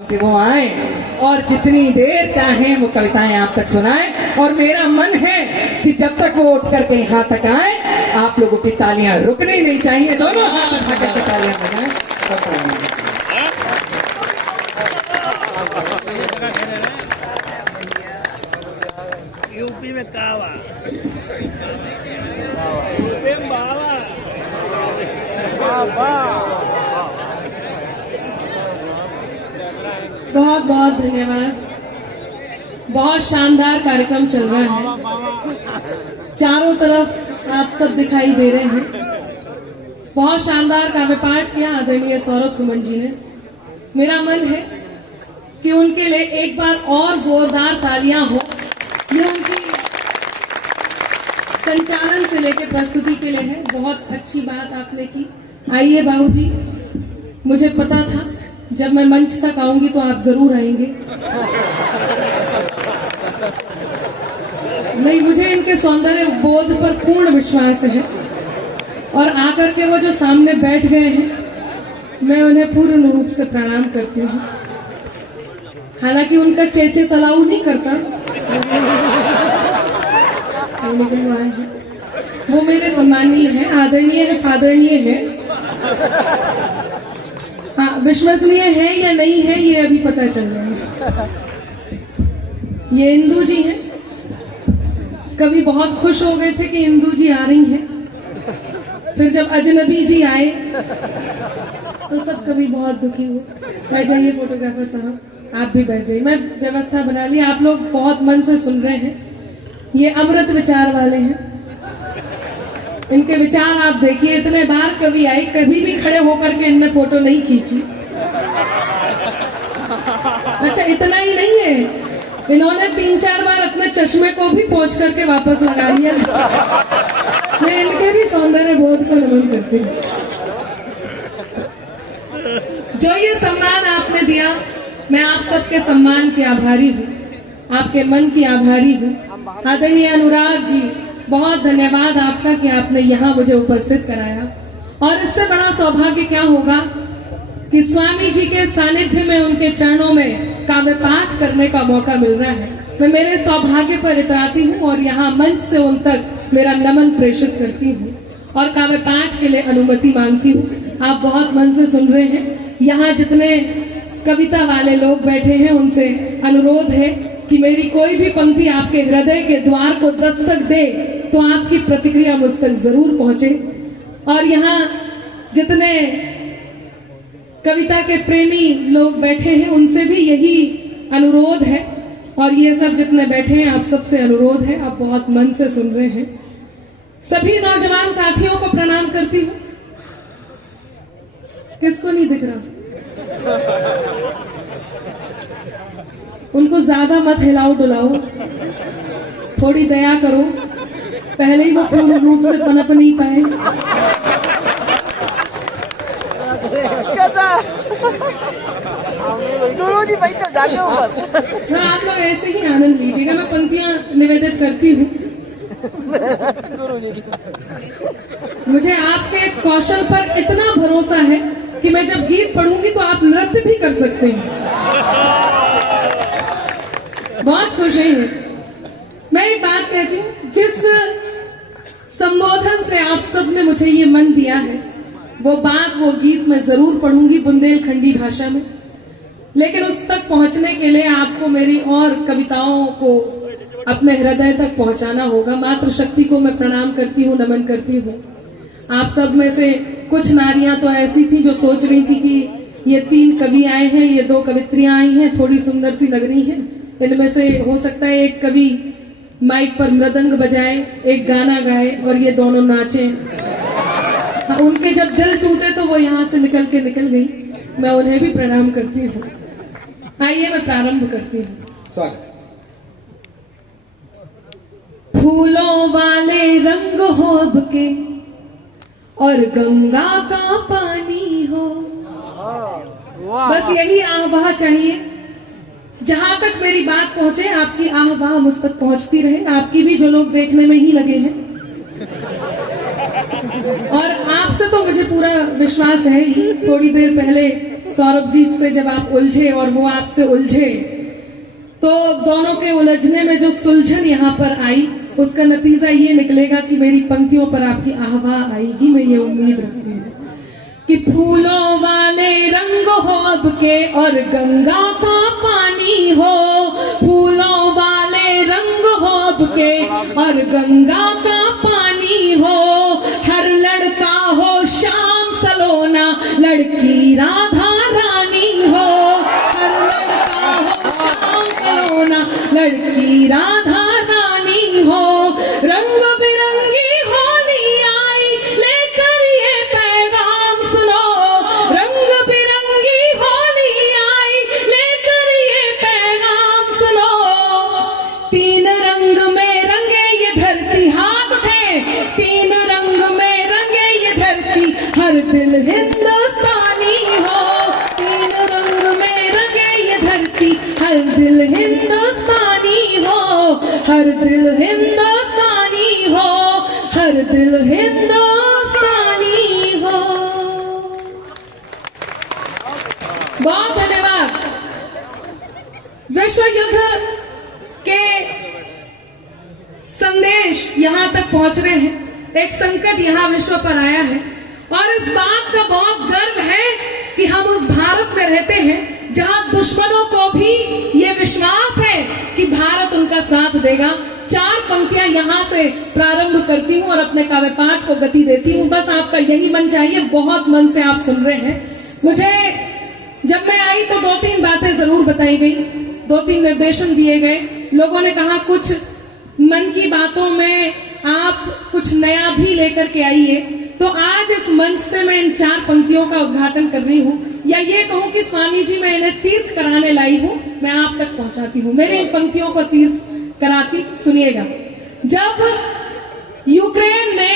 कि वो आए और जितनी देर चाहे वो कविताएं आप तक सुनाएं। और मेरा मन है कि जब तक वो उठ करके यहाँ तक आए आप लोगों की तालियां रुकनी नहीं चाहिए। दोनों हाथ उठा करके तालियां बजाएं। यूपी में कावा, यूपी में बावा, बहुत बहुत धन्यवाद। बहुत शानदार कार्यक्रम चल रहा है, चारों तरफ आप सब दिखाई दे रहे हैं। बहुत शानदार काव्य पाठ किया आदरणीय सौरभ सुमन जी ने। मेरा मन है कि उनके लिए एक बार और जोरदार तालियां हो। ये उनकी संचालन से लेकर प्रस्तुति के लिए है। बहुत अच्छी बात आपने की। आइए बाबूजी, मुझे पता था जब मैं मंच तक आऊंगी तो आप जरूर आएंगे। नहीं, मुझे इनके सौंदर्य बोध पर पूर्ण विश्वास है और आकर के वो जो सामने बैठ गए हैं मैं उन्हें पूर्ण रूप से प्रणाम करती हूँ। हालांकि उनका चेचे सलाऊ नहीं करता, लेकिन वो आए हैं, वो मेरे सम्मानीय है, आदरणीय है, फादरणीय है। हाँ, विश्वसनीय है या नहीं है ये अभी पता चल रहा है। ये इंदू जी हैं। कभी बहुत खुश हो गए थे कि इंदू जी आ रही हैं, फिर जब अजनबी जी आए तो सब कभी बहुत दुखी हुए। बैठ जाइए फोटोग्राफर साहब, आप भी बैठ जाइए। मैं व्यवस्था बना ली, आप लोग बहुत मन से सुन रहे हैं। ये अमृत विचार वाले हैं, इनके विचार आप देखिए। इतने बार कभी आए, कभी भी खड़े होकर के इनने फोटो नहीं खींची। अच्छा, इतना ही नहीं है, इन्होंने 3-4 बार अपने चश्मे को भी पोंछ करके वापस लगा लिया। मैं इनके भी सौंदर्य बोध को नमन करती हूँ। जो ये सम्मान आपने दिया, मैं आप सबके सम्मान की आभारी हूँ, आपके मन की आभारी हूँ। आदरणीय अनुराग जी, बहुत धन्यवाद आपका कि आपने यहाँ मुझे उपस्थित कराया। और इससे बड़ा सौभाग्य क्या होगा कि स्वामी जी के सानिध्य में, उनके चरणों में काव्य पाठ करने का मौका मिल रहा है। मैं मेरे सौभाग्य पर इतराती हूँ और यहाँ मंच से उन तक मेरा नमन प्रेषित करती हूँ और काव्य पाठ के लिए अनुमति मांगती हूँ। आप बहुत मन से सुन रहे हैं। यहाँ जितने कविता वाले लोग बैठे हैं उनसे अनुरोध है कि मेरी कोई भी पंक्ति आपके हृदय के द्वार को दस्तक दे तो आपकी प्रतिक्रिया मुझ तक जरूर पहुंचे। और यहाँ जितने कविता के प्रेमी लोग बैठे हैं उनसे भी यही अनुरोध है। और ये सब जितने बैठे हैं आप सबसे अनुरोध है, आप बहुत मन से सुन रहे हैं। सभी नौजवान साथियों को प्रणाम करती हूँ। किसको नहीं दिख रहा? उनको ज्यादा मत हिलाओ डुलाओ, थोड़ी दया करो, पहले ही वो पूर्ण रूप से पनप नहीं पाए। आप लोग ऐसे ही आनंद लीजिएगा। मैं पंक्तियां निवेदित करती हूँ। मुझे आपके कौशल पर इतना भरोसा है कि मैं जब गीत पढ़ूंगी तो आप नृत्य भी कर सकते हैं। बहुत खुश है। मैं एक बात कहती हूँ, जिस संबोधन से आप सब ने मुझे ये मन दिया है वो बात, वो गीत मैं जरूर पढ़ूंगी बुंदेलखंडी भाषा में। लेकिन उस तक पहुंचने के लिए आपको मेरी और कविताओं को अपने हृदय तक पहुंचाना होगा। मातृशक्ति को मैं प्रणाम करती हूँ, नमन करती हूँ। आप सब में से कुछ नारियां तो ऐसी थी जो सोच रही थी कि ये 3 कवि आए हैं, ये 2 कवित्रियां आई हैं, थोड़ी सुंदर सी लग रही हैं। इनमें से हो सकता है एक कवि माइक पर मृदंग बजाए, एक गाना गाए और ये दोनों नाचे। उनके जब दिल टूटे तो वो यहाँ से निकल गई। मैं उन्हें भी प्रणाम करती हूँ। आइए मैं प्रारंभ करती हूँ। स्वागत। फूलों वाले रंग होब के और गंगा का पानी हो, बस यही आह्वाह चाहिए। जहां तक मेरी बात पहुंचे आपकी आह्वाह मुझ तक पहुंचती रहे। आपकी भी, जो लोग देखने में ही लगे हैं। और आपसे तो मुझे पूरा विश्वास है ही। थोड़ी देर पहले सौरभजीत से जब आप उलझे और वो आपसे उलझे, तो दोनों के उलझने में जो सुलझन यहाँ पर आई, उसका नतीजा ये निकलेगा कि मेरी पंक्तियों पर आपकी आहवा आएगी। मैं ये उम्मीद रखती हूँ कि फूलों वाले रंग हो अब के और गंगा का पानी हो, फूलों वाले रंग हो अब के और गंगा का पानी हो, हर लड़का हो श्याम सलोना, लड़की राधा रानी हो, हर लड़का हो श्याम सलोना, लड़की राधा रानी हो। रंग बिरंगी होली आई लेकर ये पैगाम सुनो, रंग बिरंगी होली आई लेकर ये पैगाम सुनो, तीन रंग में रंगे ये धरती, हाथ उठे, तीन रंग में रंगे ये धरती, हर दिल हिंदुस्तानी हो, तीन रंग में रंगे ये धरती, हर दिल हिंदुस्तानी हो, हर दिल हिंदुस्तानी हो, हर दिल हिंदुस्तानी हो। बहुत धन्यवाद। विश्व युद्ध के संदेश यहां तक पहुंच रहे हैं, एक संकट यहां विश्व पर आया है और इस बात का बहुत गर्व है कि हम उस भारत में रहते हैं जहां दुश्मनों को भी ये विश्वास है कि भारत उनका साथ देगा। चार पंक्तियां यहां से प्रारंभ करती हूं और अपने काव्य पाठ को गति देती हूं। बस आपका यही मन चाहिए, बहुत मन से आप सुन रहे हैं। मुझे जब मैं आई तो 2-3 बातें जरूर बताई गई, 2-3 निर्देशन दिए गए। लोगों ने कहा कुछ मन की बातों में आप कुछ नया भी लेकर के आइए, तो आज इस मंच से मैं इन 4 पंक्तियों का उद्घाटन कर रही हूँ, या ये कहूँ कि स्वामी जी मैं इन्हें तीर्थ कराने लाई हूँ, मैं आप तक पहुंचाती हूँ। मेरी इन पंक्तियों को तीर्थ कराती, सुनिएगा। जब यूक्रेन ने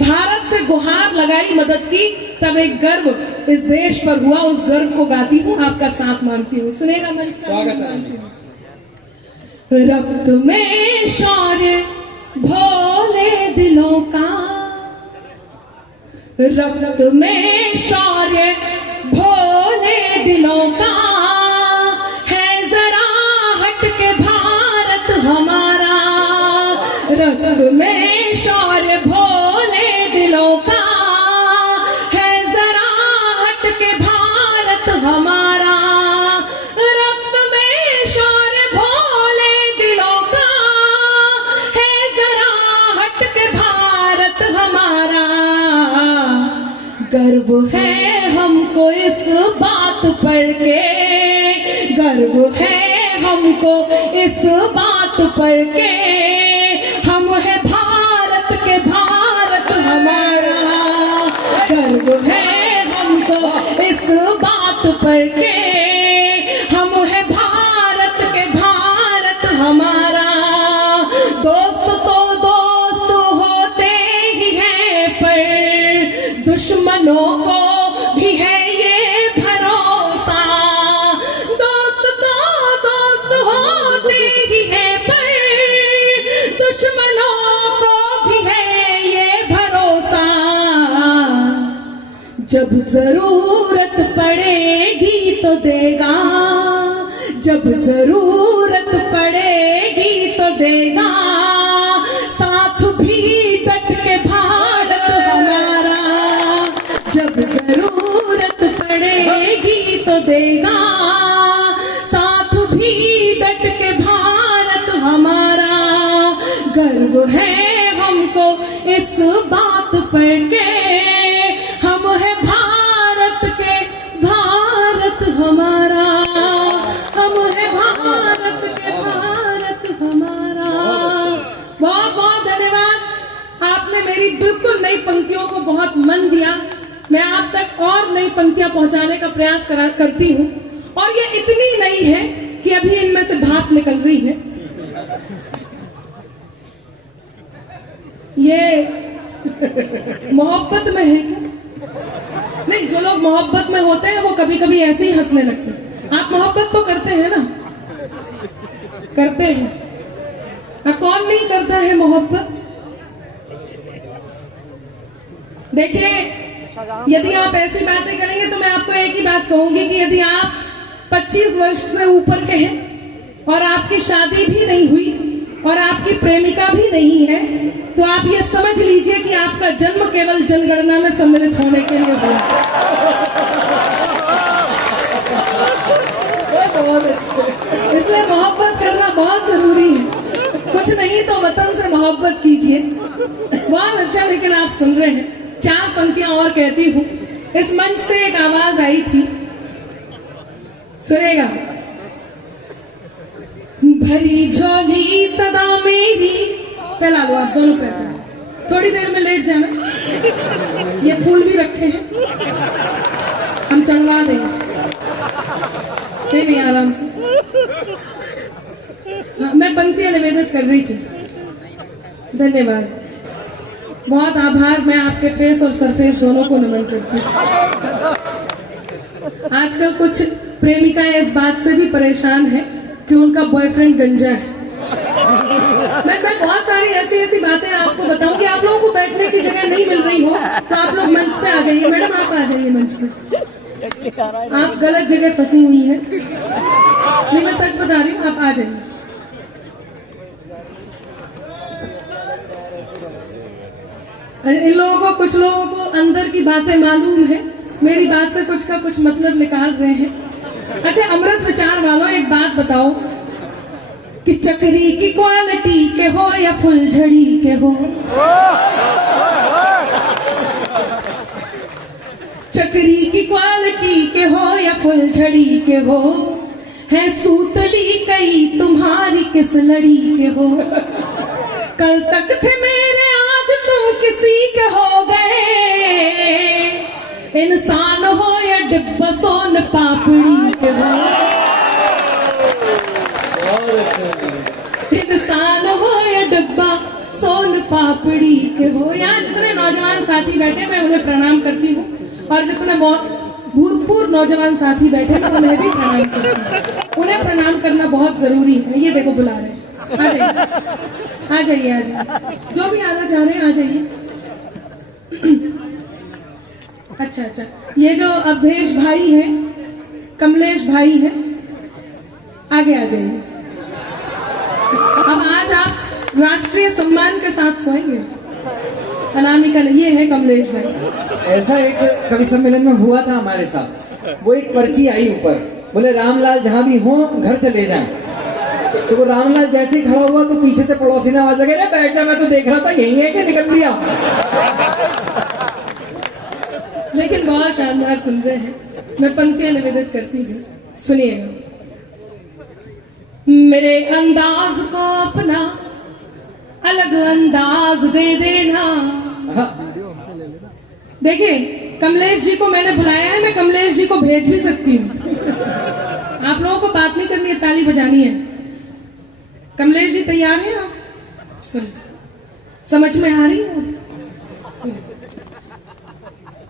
भारत से गुहार लगाई मदद की, तब एक गर्व इस देश पर हुआ, उस गर्व को गाती हूँ, आपका साथ मांगती हूँ। सुनेगा मंच? स्वागत है। रक्त में शौर्य भोले दिलों का, रक्त में शौर्य भोले दिलों का, है जरा हट के भारत हमारा, रक्त में शौर्य भोले दिलों का, है जरा हट के भारत हमारा, रक्त में शौर्य भोले दिलों का, है जरा हट के भारत हमारा, गर्व है हमको इस बात पर के, गर्व है हमको इस बात पर के, हम है भारत के, भारत हमारा, गर्व है हमको इस बात पर के, हम है भारत के, भारत हमारा। दोस्त तो दोस्त होते ही हैं, पर दुश्मनों को भी है ये भरोसा, दोस्त तो दोस्त होते ही हैं, पर दुश्मनों को भी है ये भरोसा, जब जरूरत पड़ेगी तो देगा, जब जरूरत पड़ेगी तो देगा, साथ भी डट के भारत हमारा, जब जरूरत पड़ेगी तो देगा, साथ भी डट के भारत हमारा, गर्व है हमको इस बात पर के, हम है भारत के, भारत हमारा, हम है भारत के, भारत हमारा। बहुत बहुत धन्यवाद। आपने मेरी बिल्कुल नई पंक्तियों को बहुत मन दिया। मैं आप तक और नई पंक्तियां पहुंचाने का प्रयास करती हूँ, और ये इतनी नई है कि अभी इनमें से भाप निकल रही है। ये मोहब्बत में है क्या? नहीं, जो लोग मोहब्बत में होते हैं वो कभी कभी ऐसे ही हंसने लगते हैं। आप मोहब्बत तो करते हैं ना? करते हैं। कौन नहीं करता है मोहब्बत? देखिए, यदि आप ऐसी बातें करेंगे तो मैं आपको एक ही बात कहूंगी कि यदि आप 25 वर्ष से ऊपर के हैं और आपकी शादी भी नहीं हुई और आपकी प्रेमिका भी नहीं है, तो आप ये समझ लीजिए कि आपका जन्म केवल जनगणना में सम्मिलित होने के लिए हुआ। बहुत अच्छे। इसलिए मोहब्बत करना बहुत जरूरी है। कुछ नहीं तो वतन से मोहब्बत कीजिए। बहुत अच्छा। लेकिन आप सुन रहे हैं, 4 पंक्तियां और कहती हूँ। इस मंच से एक आवाज आई थी, सुनेगा। भरी झोली सदा मेरी, फैला लो आप दोनों पैर, थोड़ी देर में लेट जाना। ये फूल भी रखे हैं, हम चढ़वा देंगे। नहीं आराम से। हाँ, मैं पंक्तियां निवेदित कर रही थी। धन्यवाद, बहुत आभार। मैं आपके फेस और सरफेस दोनों को नमन करती हूँ। आजकल कुछ प्रेमिकाएं इस बात से भी परेशान हैं कि उनका बॉयफ्रेंड गंजा है। मैं बहुत सारी ऐसी बातें आपको बताऊंगी। आप लोगों को बैठने की जगह नहीं मिल रही हो तो आप लोग मंच पे आ जाइए। मैडम आप आ जाइए मंच पे, आप गलत जगह फंसी हुई हैं। नहीं, मैं सच बता रही हूँ, आप आ जाइए। इन लोगों को, कुछ लोगों को अंदर की बातें मालूम है, मेरी बात से कुछ का कुछ मतलब निकाल रहे हैं। अच्छा, अमृत विचार वालों, एक बात बताओ कि चक्री की क्वालिटी के हो या फुलझड़ी के हो, चक्री की क्वालिटी के हो या फुलझड़ी के हो, है सूतली कई तुम्हारी किस लड़ी के हो। कल तक थे मेरे, आज तुम किसी के हो गए। इंसान हो या डिब्बा सोन पापड़ी के हो, इंसान हो या डिब्बा सोन पापड़ी के हो। यहाँ जितने नौजवान साथी बैठे मैं उन्हें प्रणाम करती हूँ, और जितने बहुत भूतपूर्व नौजवान साथी बैठे मैं उन्हें भी प्रणाम करती हूँ। उन्हें प्रणाम करना बहुत जरूरी है। ये देखो बुला रहे हैं, आ जाइए आ जाइए आ जाइए, जो भी आना चाह रहे हैं आ जाइए। अच्छा, ये जो अवधेश भाई है, कमलेश भाई है, आगे आ जाइए। अब आज आप राष्ट्रीय सम्मान के साथ सोएंगे। अनामिका, ये है कमलेश भाई। ऐसा एक कवि सम्मेलन में हुआ था हमारे साथ। वो एक पर्ची आई ऊपर, बोले रामलाल जहां भी हो घर चले जाएं। तो वो रामलाल जैसे ही खड़ा हुआ तो पीछे से पड़ोसी ने आवाज लगे, बैठ जा, मैं तो देख रहा था यही है कि निकल दिया। लेकिन बहुत शानदार सुन रहे हैं। मैं पंक्तियां निवेदित करती हूँ, सुनिएगा। मेरे अंदाज को अपना अलग अंदाज दे देना। देखिए, कमलेश जी को मैंने बुलाया है, मैं कमलेश जी को भेज भी सकती हूँ। आप लोगों को बात नहीं करनी है, ताली बजानी है। कमलेश जी तैयार हैं आप? सुनिए, समझ में आ रही है?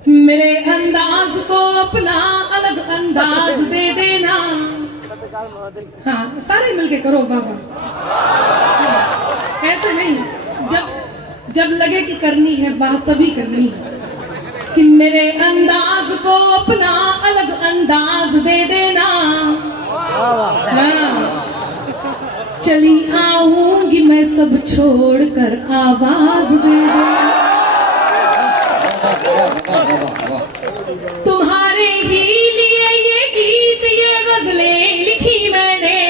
मेरे अंदाज को अपना अलग अंदाज दे देना। हाँ, सारे मिलके करो बाबा। ऐसे नहीं, जब लगे कि करनी है बात तभी करनी है। कि मेरे अंदाज को अपना अलग अंदाज दे देना। हाँ, चली आऊंगी मैं सब छोड़कर आवाज दे देना। तुम्हारे ही लिए ये गीत, ये गजलें लिखी मैंने।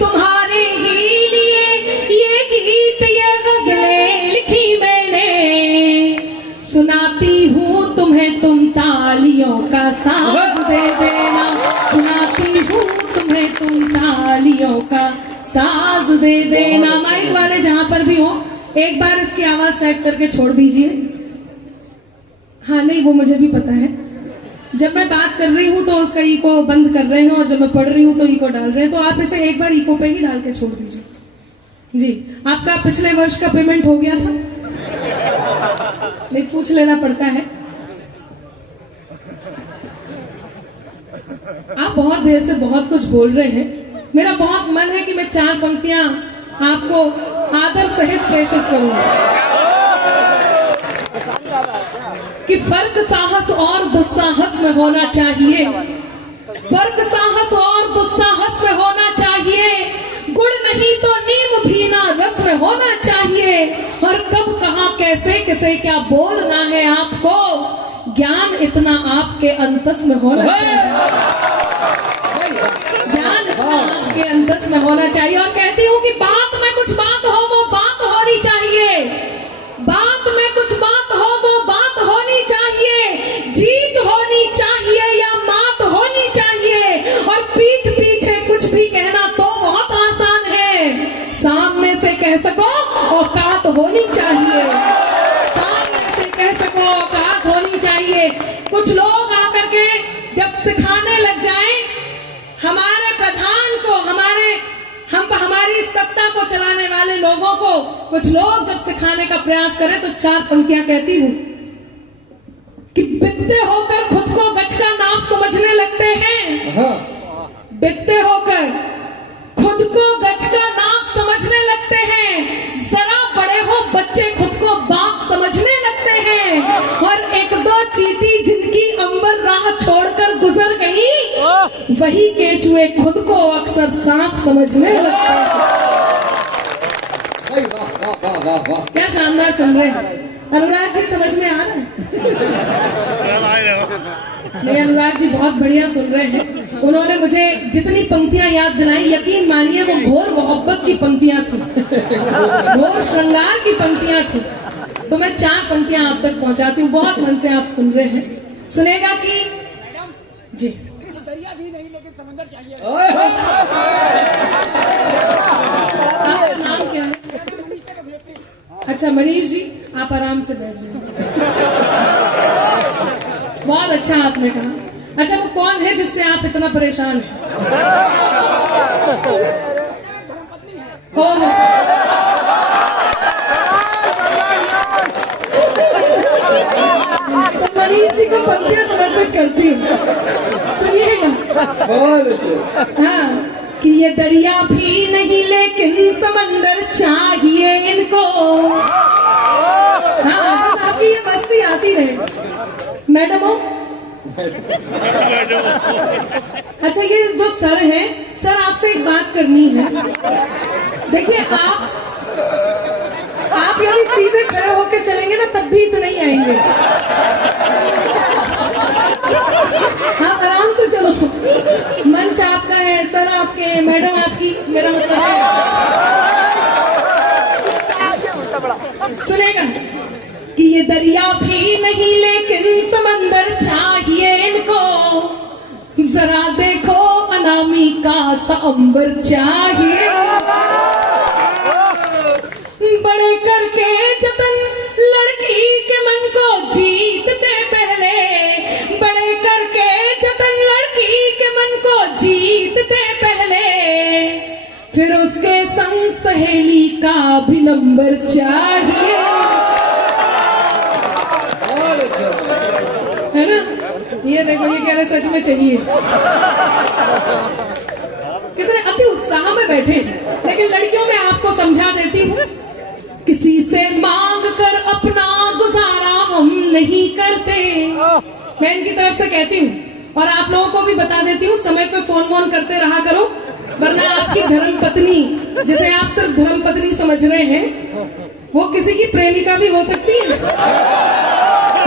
तुम्हारे ही लिए ये गीत, ये गजलें लिखी मैंने। सुनाती हूँ तुम्हें, तुम तालियों का साज दे देना। सुनाती हूँ तुम्हें, तुम तालियों का साज दे देना। माइक वाले जहां पर भी हो, एक बार इसकी आवाज सेट करके छोड़ दीजिए। हाँ, नहीं, वो मुझे भी पता है। जब मैं बात कर रही हूँ तो उसका इको बंद कर रहे हैं, और जब मैं पढ़ रही हूँ तो इको डाल रहे हैं। तो आप इसे एक बार इको पे ही डाल के छोड़ दीजिए। जी, आपका पिछले वर्ष का पेमेंट हो गया था? नहीं, पूछ लेना पड़ता है। आप बहुत देर से बहुत कुछ बोल रहे हैं। मेरा बहुत मन है कि मैं 4 पंक्तियां आपको आदर सहित प्रेषित करूं। कि फर्क साहस और दुस्साहस में होना चाहिए, फर्क साहस और दुस्साहस में होना चाहिए, गुड़ नहीं तो नीम भी ना रस में होना चाहिए, और कब कहाँ कैसे किसे क्या बोलना है आपको, ज्ञान इतना आपके अंतस में होना चाहिए, ज्ञान इतना आपके अंतस में होना चाहिए। और कहती हूँ कि बात में कुछ बात हो वो बात होनी चाहिए, बात में कुछ बात हो वो बात होनी चाहिए, जीत होनी चाहिए या मात होनी चाहिए, और पीठ पीछे कुछ भी कहना तो बहुत आसान है, सामने से कह सको औकात होनी चाहिए, सामने से कह सको औकात होनी चाहिए। कुछ लोग आकर के जब सिखाने लग जाएं हमारे प्रधान को, हमारी सत्ता को चलाने वाले लोगों को, कुछ लोग जब सिखाने का प्रयास करें तो 4 पंक्तियां कहती हूं कि बित्ते होकर खुद को गज का नाप समझने लगते हैं, बित्ते होकर खुद को गज का नाप समझने लगते हैं, जरा बड़े हो बच्चे खुद को बाप समझने लगते हैं, और 1-2 चींटी जिनकी अंबर राह छोड़कर गुजर गई, वही केचुए खुद को अक्सर सांप समझने लगते हैं। क्या शानदार सुन रहे हैं अनुराग जी, समझ में आ रहा है? नहीं, अनुराग जी बहुत बढ़िया सुन रहे हैं। उन्होंने मुझे जितनी पंक्तियां याद दिलाई, यकीन मानिए वो घोर मोहब्बत की पंक्तियां थी, घोर श्रृंगार की पंक्तियां थी। तो मैं 4 पंक्तियां आप तक पहुंचाती हूँ, बहुत मन से आप सुन रहे हैं। सुनेगा कि जी दरिया भी नहीं लेकिन समंदर चाहिए। आपका नाम क्या है? अच्छा मनीष जी, आप आराम से बैठ जाइए। बहुत अच्छा आपने कहा। अच्छा वो कौन है जिससे आप इतना परेशान हैं? हो तो मनीष जी को पंक्तियां समर्पित करती हूँ, सुनिएगा। हाँ, कि ये दरिया भी नहीं लेकिन समंदर चाहिए इनको। हाँ, बस आपकी ये मस्ती आती रहे। मैडम हो? अच्छा ये जो सर है, सर आपसे एक बात करनी है। देखिए आप यदि सीधे खड़े होकर चलेंगे ना तब भी तो नहीं आएंगे, आप आराम से चलो। मंच आपका है, सर आपके हैं, मैडम आपकी, मेरा मतलब है। सुनेगा कि ये दरिया भी नहीं लेकिन समंदर चाहिए इनको, जरा देखो अनामिका सा अंबर चाहिए, बड़े करके जतन लड़की के मन को जीतते पहले, बड़े करके जतन लड़की के मन को जीतते पहले, फिर उसके संग सहेली का भी नंबर चाहिए, है ना? ये देखो ये कह रहे सच में चाहिए। कितने अति उत्साह में बैठे। लेकिन लड़कियों में आपको समझा देती हूँ, किसी से मांग कर अपना गुजारा हम नहीं करते। मैं इनकी तरफ से कहती हूँ और आप लोगों को भी बता देती हूँ, समय पे फोन करते रहा करो, वरना आपकी धर्म पत्नी, जिसे आप सिर्फ धर्म पत्नी समझ रहे हैं, वो किसी की प्रेमिका भी हो सकती है।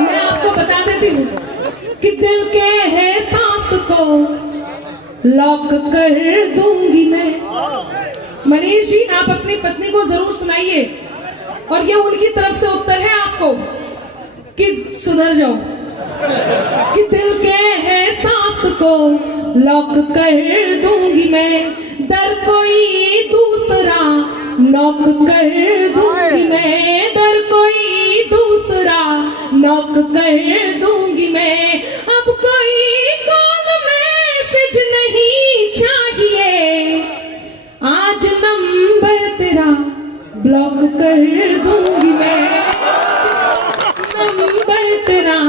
मैं आपको बता देती हूँ कि दिल के है सांस को लॉक कर दूंगी मैं। मनीष जी आप अपनी पत्नी को जरूर सुनाइए, और ये उनकी तरफ से उत्तर है आपको कि सुधर जाओ, कि दिल के है सांस को लॉक कर दूंगी मैं, दर कोई दूसरा नॉक कर दूंगी मैं, दर कोई दूसरा नॉक कर दूंगी मैं, अब कोई कॉल मैसेज नहीं चाहिए, आज नंबर तेरा ब्लॉक कर दूंगी मैं, नंबर तेरा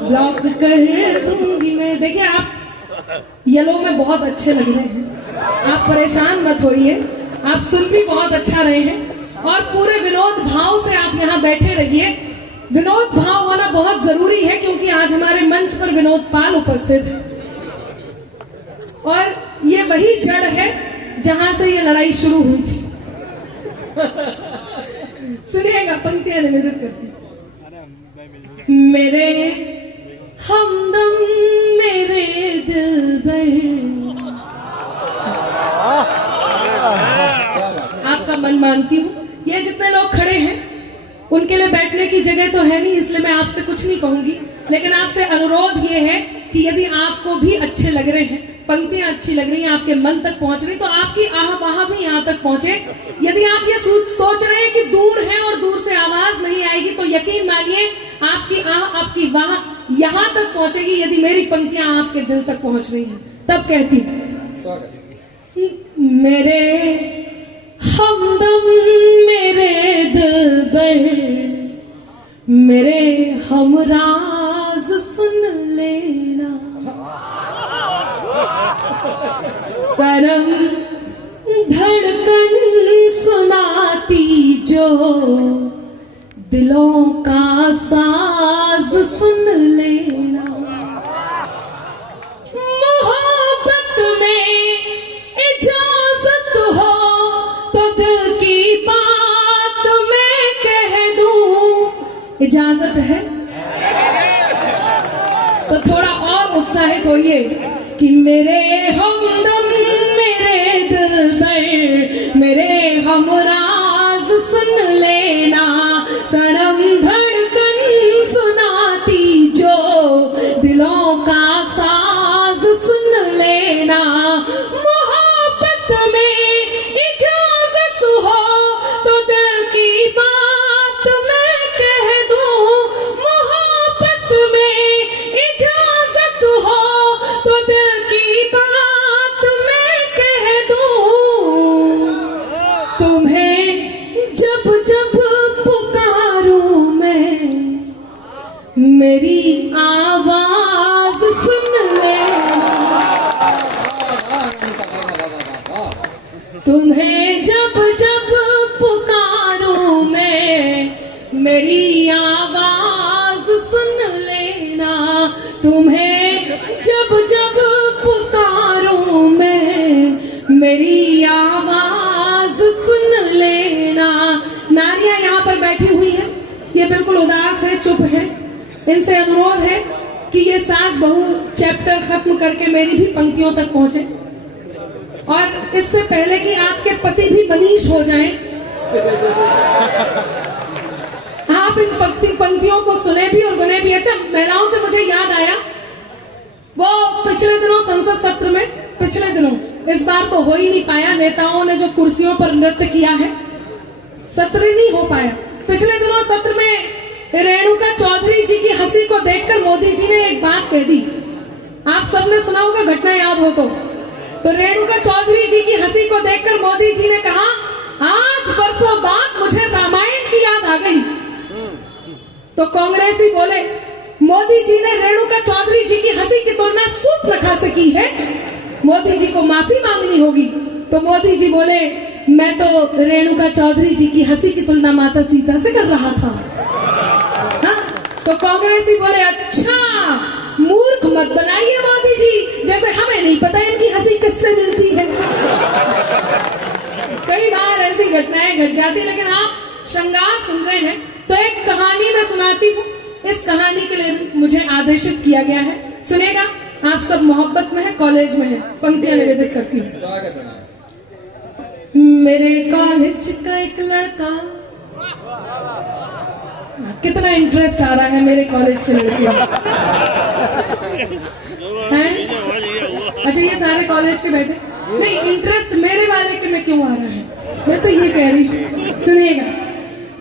ब्लॉक कर दूंगी मैं। देखिए आप येलो में बहुत अच्छे लग रहे हैं, आप परेशान मत होइए, आप सुन भी बहुत अच्छा रहे हैं, और पूरे विनोद भाव से आप यहाँ बैठे रहिए। विनोद भाव होना बहुत जरूरी है, क्योंकि आज हमारे मंच पर विनोद पाल उपस्थित है और ये वही जड़ है जहां से ये लड़ाई शुरू हुई थी। सुनिएगा, पंक्तियां निवेदित करती। मेरे हमदम मेरे दिलबर, आपका मन मानती हूँ। ये जितने लोग खड़े हैं उनके लिए बैठने की जगह तो है नहीं, इसलिए मैं आपसे कुछ नहीं कहूंगी, लेकिन आपसे अनुरोध ये है कि यदि आपको भी अच्छे लग रहे हैं, पंक्तियां अच्छी लग रही हैं, आपके मन तक पहुंच रही, तो आपकी आह वाह भी यहाँ तक पहुंचे। यदि आप ये सोच रहे हैं कि दूर है और दूर से आवाज नहीं आएगी, तो यकीन मानिए आपकी आह आपकी वाह यहाँ तक पहुंचेगी यदि मेरी पंक्तियां आपके दिल तक पहुंच रही हैं। तब कहती हूँ, मेरे हमदम मेरे दिलबर, मेरे हमराज सुन लेना, सरम धड़कन सुनाती जो दिलों का साज सुन लेना। मोहब्बत में इजाजत हो तो दिल की बात मैं कह दूं। इजाजत है तो थोड़ा और उत्साहित होइए कि मेरे हमदम मेरे दिलबर, मेरे हमराज सुन लेना, सरम धड़कन सुनाती जो दिलों का साज सुन लेना। मोहब्बत में इजाजत हो तो दिल की बात मैं कह दूं। मोहब्बत में इजाजत हो तो दिल की बात मैं कह दूं। तुम्हें जब जब पुकारूं मैं, मेरी आवाज सुन लेना। तुम्हें जब जब पुकारूं मैं, मेरी आवाज सुन लेना। तुम्हें जब जब पुकारूं मैं, मेरी आवाज सुन लेना। नारियां यहाँ पर बैठी हुई हैं, ये बिल्कुल उदास है, चुप है। इनसे अनुरोध है कि ये सास बहू चैप्टर खत्म करके मेरी भी पंक्तियों तक पहुंचे, और इससे पहले कि आपके पति भी मनीष हो जाएं, आप इन पंक्तियों को सुने भी और गुने भी। अच्छा, महिलाओं से मुझे याद आया, वो पिछले दिनों संसद सत्र में, पिछले दिनों, इस बार तो हो ही नहीं पाया, नेताओं ने जो कुर्सियों पर नृत्य किया है, सत्र नहीं हो पाया। पिछले दिनों सत्र में रेणुका चौधरी जी की हंसी को देखकर मोदी जी ने एक बात कह दी। आप सबने सुना होगा, घटना याद हो तो रेणुका चौधरी जी की हंसी को देखकर मोदी जी ने कहा, आज बरसों बाद मुझे रामायण की याद आ गई। तो कांग्रेसी बोले, मोदी जी ने रेणुका चौधरी जी की हंसी की तुलना सूर्पनखा से की है, मोदी जी को माफी मांगनी होगी। तो मोदी जी बोले, मैं तो रेणुका चौधरी जी की हंसी की तुलना माता सीता से कर रहा था। हाँ? तो कांग्रेसी बोले, अच्छा मूर्ख मत बनाइए मोदी जी, जैसे हमें नहीं पता इनकी हंसी किससे मिलती है। कई बार ऐसी घटनाएं घट जाती, लेकिन आप श्रृंगार सुन रहे हैं तो एक कहानी मैं सुनाती हूँ। इस कहानी के लिए मुझे आदेशित किया गया है, सुनेगा। आप सब मोहब्बत में है, कॉलेज में है, पंक्तियां निवेदित करती हूँ। स्वागत है। मेरे कॉलेज का एक लड़का, कितना इंटरेस्ट आ रहा है मेरे कॉलेज के लड़के हैं? अच्छा, ये सारे कॉलेज के बैठे नहीं, इंटरेस्ट मेरे वाले के में क्यों आ रहा है, मैं तो ये कह रही हूँ। सुनिएगा,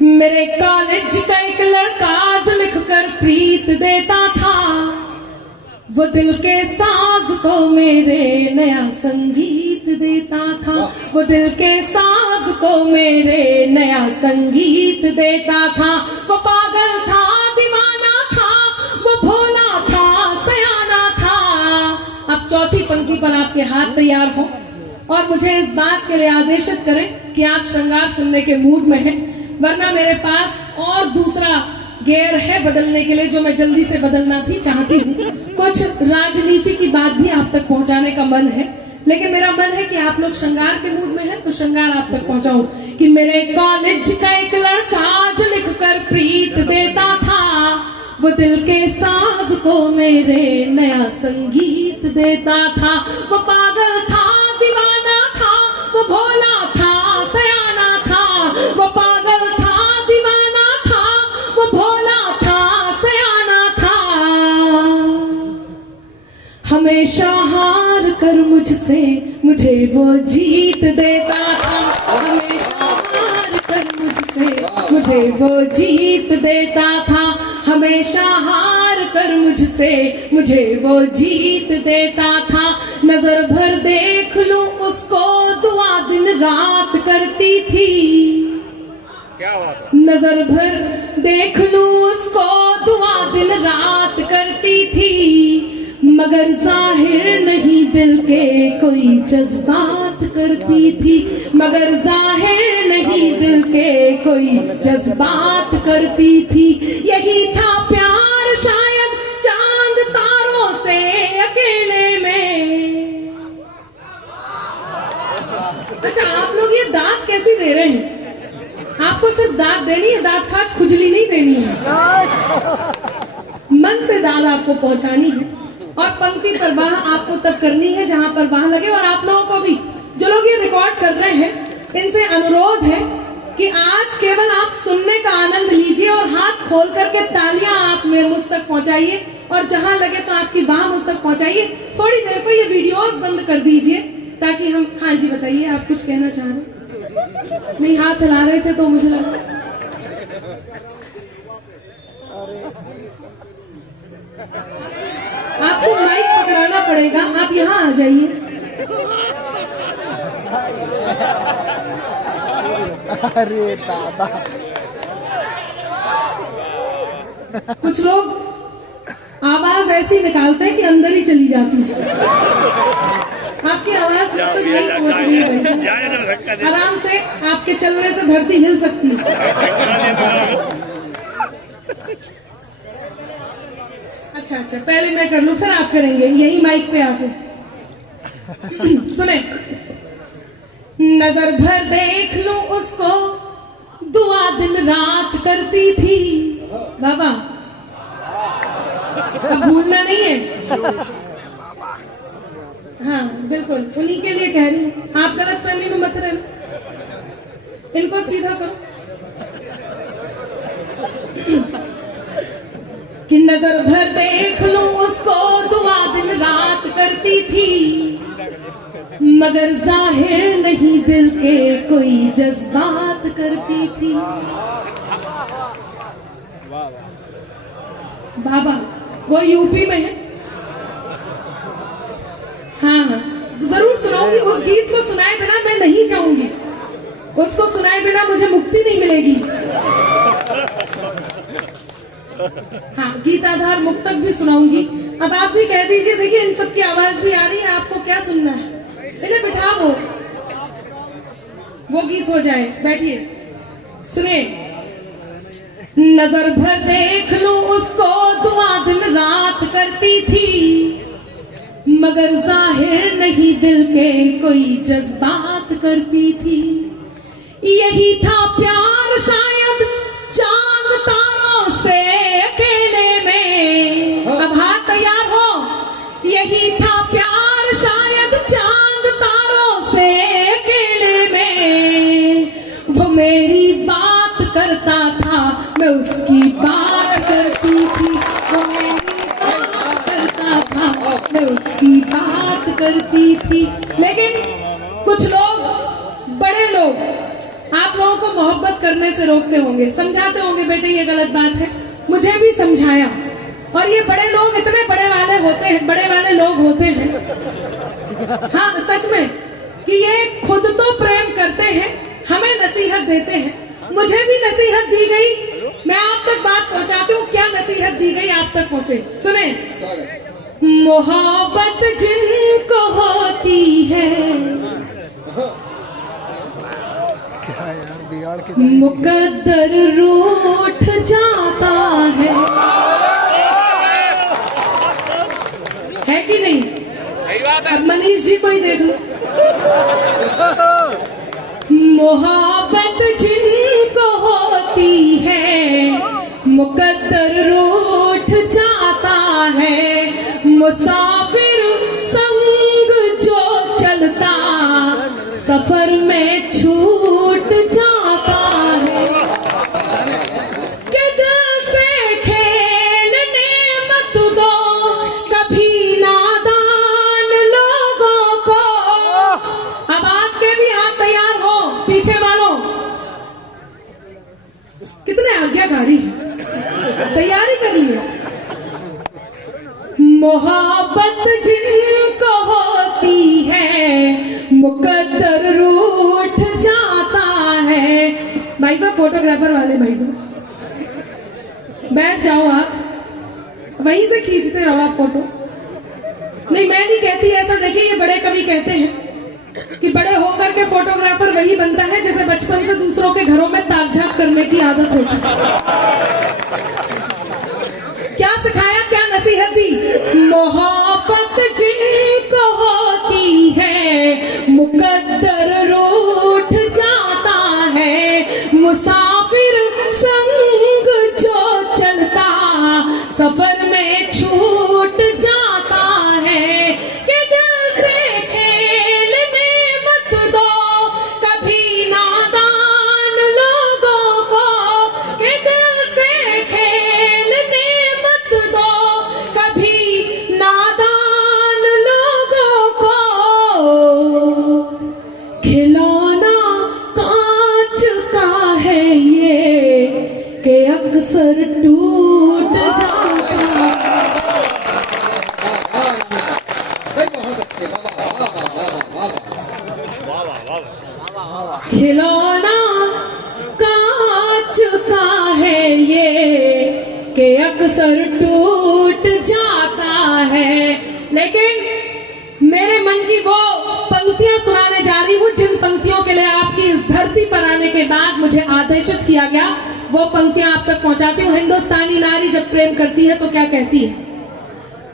मेरे कॉलेज का एक लड़का जो लिखकर प्रीत देता था, वो दिल के साज को मेरे नया संगीत देता था। वो दिल के साज को मेरे नया संगीत देता था। वो पागल था, दीवाना था, वो भोला था, सयाना था। अब चौथी पंक्ति पर आपके हाथ तैयार हो और मुझे इस बात के लिए आदेशित करें कि आप श्रृंगार सुनने के मूड में हैं, वरना मेरे पास और दूसरा गेयर है बदलने के लिए, जो मैं जल्दी से बदलना भी चाहती हूँ। कुछ राजनीति की बात भी आप तक पहुंचाने का मन है, लेकिन मेरा मन है कि आप लोग श्रृंगार के मूड में हैं तो श्रृंगार आप तक पहुंचाऊं। कि मेरे कॉलेज का एक लड़का जो लिखकर प्रीत देता था, वो दिल के साज को मेरे नया संगीत देता था। वो पागल था, दीवाना था, वो भोला था, सयाना था। वो पागल था, दीवाना था, वो भोला था, सयाना था। हमेशा हार कर मुझसे मुझे वो जीत देता था। हमेशा हार कर मुझे वो जीत देता था। हमेशा हार कर मुझे वो जीत देता था। नजर भर देख लूं उसको दुआ दिन रात करती थी। नजर भर देख लूं उसको दुआ दिन रात करती थी। मगर जाहिर नहीं दिल के कोई जज्बात करती थी। मगर जाहिर नहीं दिल के कोई जज्बात करती थी। यही था प्यार शायद चांद तारों से अकेले में। अच्छा, आप लोग ये दांत कैसी दे रहे हैं? आपको सिर्फ दांत देनी है, दांत खाज खुजली नहीं देनी है। मन से दांत आपको पहुंचानी है और पंक्ति पर वाह आपको तब करनी है जहां पर वाह लगे। और आप लोगों को भी, जो लोग ये रिकॉर्ड कर रहे हैं, इनसे अनुरोध है कि आज केवल आप सुनने का आनंद लीजिए और हाथ खोल करके तालियां आप मुझ तक पहुंचाइए और जहां लगे तो आपकी बाह मुझ तक पहुंचाइए। थोड़ी देर को ये वीडियोस बंद कर दीजिए ताकि हम। हाँ जी, बताइए, आप कुछ कहना चाह रहे? नहीं, हाथ हिला रहे थे तो मुझे लगा। आपको माइक पकड़ाना पड़ेगा, आप यहाँ आ जाइए। अरे दादा, कुछ लोग आवाज ऐसी निकालते हैं कि अंदर ही चली जाती है। आपकी आवाज तक नहीं पहुंच रही है। आराम से आपके चलने से धरती हिल सकती है। अच्छा, पहले मैं कर लूं फिर आप करेंगे, यही माइक पे आके। सुने, नजर भर देख लूं उसको दुआ दिन रात करती थी। बाबा, अब भूलना नहीं है। हाँ बिल्कुल, उन्हीं के लिए कह रही हूं, आप गलत फहमी में मत रहना। इनको सीधा करो। कि नजर भर देख लूं उसको दुआ दिन रात करती थी। मगर जाहिर नहीं दिल के कोई जज्बात करती थी। बाबा, वो यूपी में है। हाँ, जरूर सुनाऊंगी। उस गीत को सुनाए बिना मैं नहीं जाऊंगी। उसको सुनाए बिना मुझे मुक्ति नहीं मिलेगी। हाँ, गीत आधार मुक्तक भी सुनाऊंगी। अब आप भी कह दीजिए। देखिए, इन सबकी आवाज भी आ रही है, आपको क्या सुनना है? इन्हें बिठा दो, वो गीत हो जाए। बैठिए, सुनिए। नजर भर देख लूं उसको दुआ दिन रात करती थी। मगर जाहिर नहीं दिल के कोई जज्बात करती थी। यही था प्यार शायद चांद तारों से अकेले में। अब हाथ तैयार हो। यही था प्यार शायद चांद तारों से अकेले में। वो मेरी बात करता था, मैं उसकी बात करती थी। वो मेरी बात करता था, मैं उसकी बात करती थी। लेकिन कुछ लोग, बड़े लोग, आप लोगों को मोहब्बत करने से रोकते होंगे, समझाते होंगे, बेटे ये गलत बात है। मुझे भी समझाया। और ये बड़े लोग इतने बड़े वाले होते हैं, बड़े वाले लोग होते हैं, हाँ सच में, कि ये खुद तो प्रेम करते हैं, हमें नसीहत देते हैं। मुझे भी नसीहत दी गई, मैं आप तक बात पहुंचाती हूँ। क्या नसीहत दी गई आप तक पहुंचे? सुने। मोहब्बत जिनको होती है मुकद्दर रूठ जाता मनीष जी को ही देख लो। मोहब्बत जिनको होती है मुकद्दर रूठ जाता है, मुसाफिर संग जो चलता सफर में छूट जाता है। कि दिल से खेलने मत दो कभी नादान लोगों को। अब आपके भी हाथ तैयार हो, पीछे वालों कितने आज्ञाकारी हैं, तैयारी कर लिया। मोहब्बत जिनको होती है मुकद्दर रूठ जाता है। भाई साहब फोटोग्राफर वाले भाई साहब बैठ जाओ, आप वहीं से खींचते रहो आप फोटो। नहीं मैं नहीं कहती ऐसा, देखिए ये बड़े कवि कहते हैं कि बड़े होकर के फोटोग्राफर वही बनता है जैसे बचपन से दूसरों के घरों में ताक झाक करने की आदत होती है। क्या सिखाया, क्या नसीहत दी? मोहब्बत जिनको होती है मुकद्दर रूठ जाता है, मुसाफिर संग जो चलता सफर में छूट जाता है। कि दिल से खेलने मत दो कभी नादान लोगों को। कि दिल से खेलने मत दो कभी नादान लोगों को। खिलौना कांच का है ये कि अक्सर टूट जाता। खिलौना कांच का है ये कि अक्सर टूट जाता है। लेकिन मेरे मन की वो पंक्तियां सुनाने जा रही हूँ जिन पंक्तियों के लिए आपकी इस धरती पर आने के बाद मुझे आदेशित किया गया, वो पंक्तियां आप तक पहुंचाती हूँ। हिंदुस्तानी नारी जब प्रेम करती है तो क्या कहती है?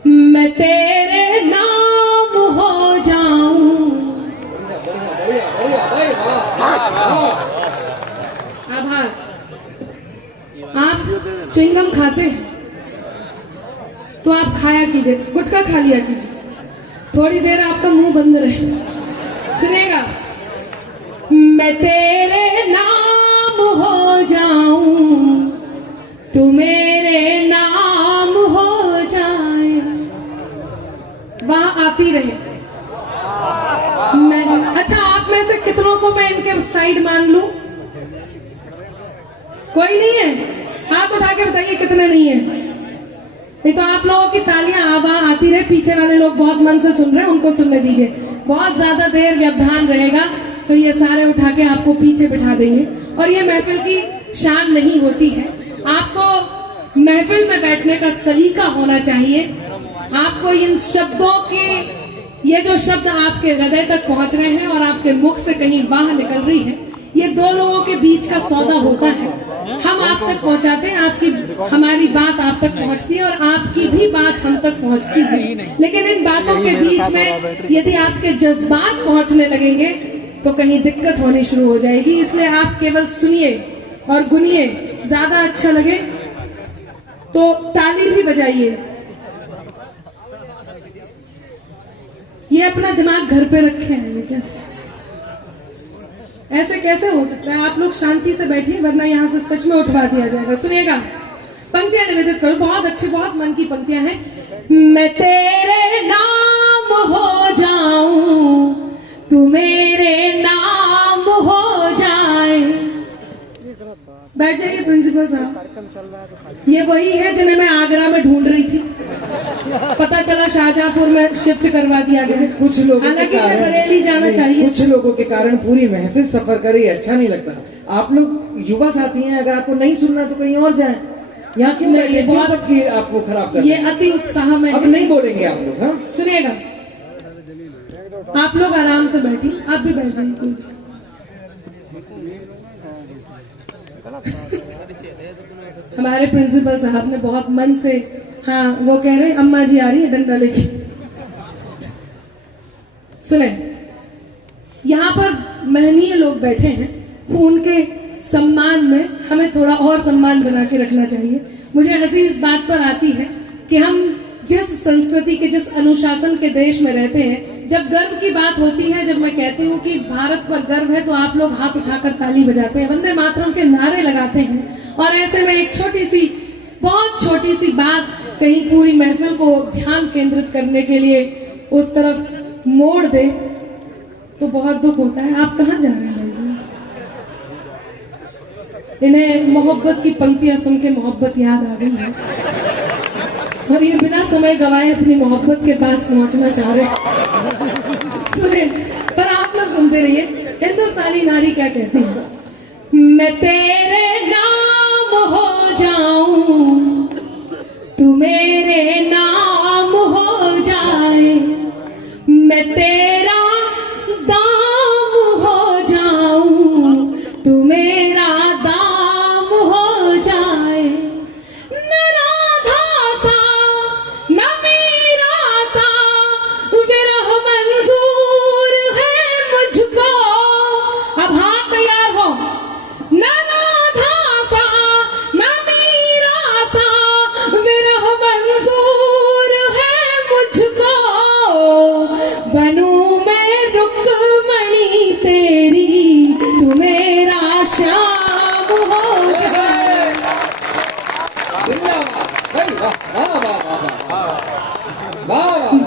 मैं तेरे नाम हो जाऊं। आभार। आप च्युइंगम खाते हैं तो आप खाया कीजिए, गुटखा खा लिया कीजिए, थोड़ी देर आपका मुंह बंद रहे। सुनेगा? मैं तेरे नाम हो जाऊं, तू मेरे नाम हो जाए। वहां आती रहे। मैं अच्छा, आप में से कितनों को मैं इनके साइड मान लूं? कोई नहीं है? हाथ उठा के बताइए कितने नहीं है। नहीं तो आप लोगों की तालियां आवाज आती रहे, पीछे वाले लोग बहुत मन से सुन रहे हैं, उनको सुनने दीजिए। बहुत ज्यादा देर व्यवधान रहेगा तो ये सारे उठा के आपको पीछे बिठा देंगे और ये महफिल की शान नहीं होती है। आपको महफिल में बैठने का सलीका होना चाहिए। आपको इन शब्दों के, ये जो शब्द आपके हृदय तक पहुंच रहे हैं और आपके मुख से कहीं वाह निकल रही है, ये दो लोगों के बीच का सौदा होता है। हम आप तक पहुंचाते हैं, आपकी हमारी बात आप तक पहुंचती है और आपकी भी बात हम तक पहुंचती है। लेकिन इन बातों के बीच में यदि आपके जज्बात पहुंचने लगेंगे तो कहीं दिक्कत होनी शुरू हो जाएगी। इसलिए आप केवल सुनिए और गुनिए। ज्यादा अच्छा लगे तो ताली भी बजाइए। ये अपना दिमाग घर पे रखे हैं क्या? ऐसे कैसे हो सकता है? आप लोग शांति से बैठिए वरना यहाँ से सच में उठवा दिया जाएगा। सुनिएगा, पंक्तियां निवेदित करो, बहुत अच्छी, बहुत मन की पंक्तियां हैं। मैं तेरे नाम हो जाऊं, तू मेरे नाम हो जाए। बैठ जाइए प्रिंसिपल साहब। ये वही है जिन्हें मैं आगरा में ढूंढ रही थी, पता चला शाहजहांपुर में शिफ्ट करवा दिया गया। कुछ लोगों के हालांकि मैं कारण, बरेली जाना चाहिए। कुछ लोगों के कारण पूरी महफिल सफर कर रही है, अच्छा नहीं लगता। आप लोग युवा साथी हैं, अगर आपको नहीं सुनना तो कहीं और जाएं। यहाँ क्यों नहीं, बैठे? ये बहुत- सबकी आपको खराब कर ये अति उत्साह में अब है। नहीं बोलेंगे आप लोग। हाँ, सुनिएगा, आप लोग आराम से बैठिए, आप भी बैठ जाइए। हमारे प्रिंसिपल साहब ने बहुत मन से, हाँ वो कह रहे हैं अम्मा जी आ रही है डंडा लेके। सुने, यहाँ पर महनीय लोग बैठे हैं, उनके सम्मान में हमें थोड़ा और सम्मान बना के रखना चाहिए। मुझे हंसी इस बात पर आती है कि हम जिस संस्कृति के, जिस अनुशासन के देश में रहते हैं, जब गर्व की बात होती है, जब मैं कहती हूँ कि भारत पर गर्व है, तो आप लोग हाथ उठाकर ताली बजाते हैं, वंदे मातरम के नारे लगाते हैं। और ऐसे में एक छोटी सी, बहुत छोटी सी बात कहीं पूरी महफिल को ध्यान केंद्रित करने के लिए उस तरफ मोड़ दे तो बहुत दुख होता है। आप कहाँ जा रहे हैं? इन्हें मोहब्बत की पंक्तियां सुन के मोहब्बत याद आ गई है और ये बिना समय गवाए अपनी मोहब्बत के पास पहुंचना चाह रहे हैं। सुने, पर आप लोग सुनते रहिए। हिंदुस्तानी नारी क्या कहती है? मैं तेरे नाम हो जाऊं, तू मेरे नाम हो जाए, मैं तेरा दाम हो जाऊं, तू मेरा दाम हो जाए, न राधा सा न मीरा सा विरह मंजूर है मुझको। अब हाथ तैयार हो। न राधा सा न मीरा सा विरह मंजूर है मुझको, बनूं मैं रुक्मणी तेरी, तू मेरा श्याम हो जाए।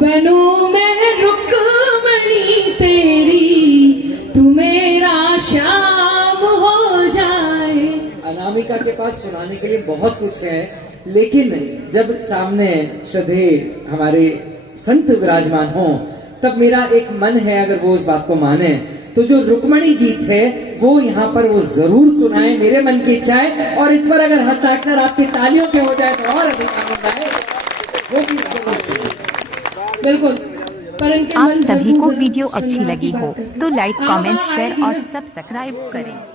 बनूं मैं रुक्मणी तेरी, तू मेरा श्याम हो जाए। अनामिका के पास सुनाने के लिए बहुत कुछ है, लेकिन जब सामने श्रद्धेय हमारे संत विराजमान हो, तब मेरा एक मन है, अगर वो उस बात को माने तो जो रुक्मणी गीत है वो यहाँ पर वो जरूर सुनाए। मेरे मन की इच्छा है, और इस पर अगर हस्ताक्षर आपकी तालियों के हो जाए तो और अधिक आनंद आए। वो गीत जरूर। बिल्कुल। पर इनके आप मन सभी भरपूर को जरूर वीडियो अच्छी शृंगार लगी की हो बात करते हैं। तो लाइक, कमेंट, आहा, शेयर और आएगी। सब्सक्राइब करें।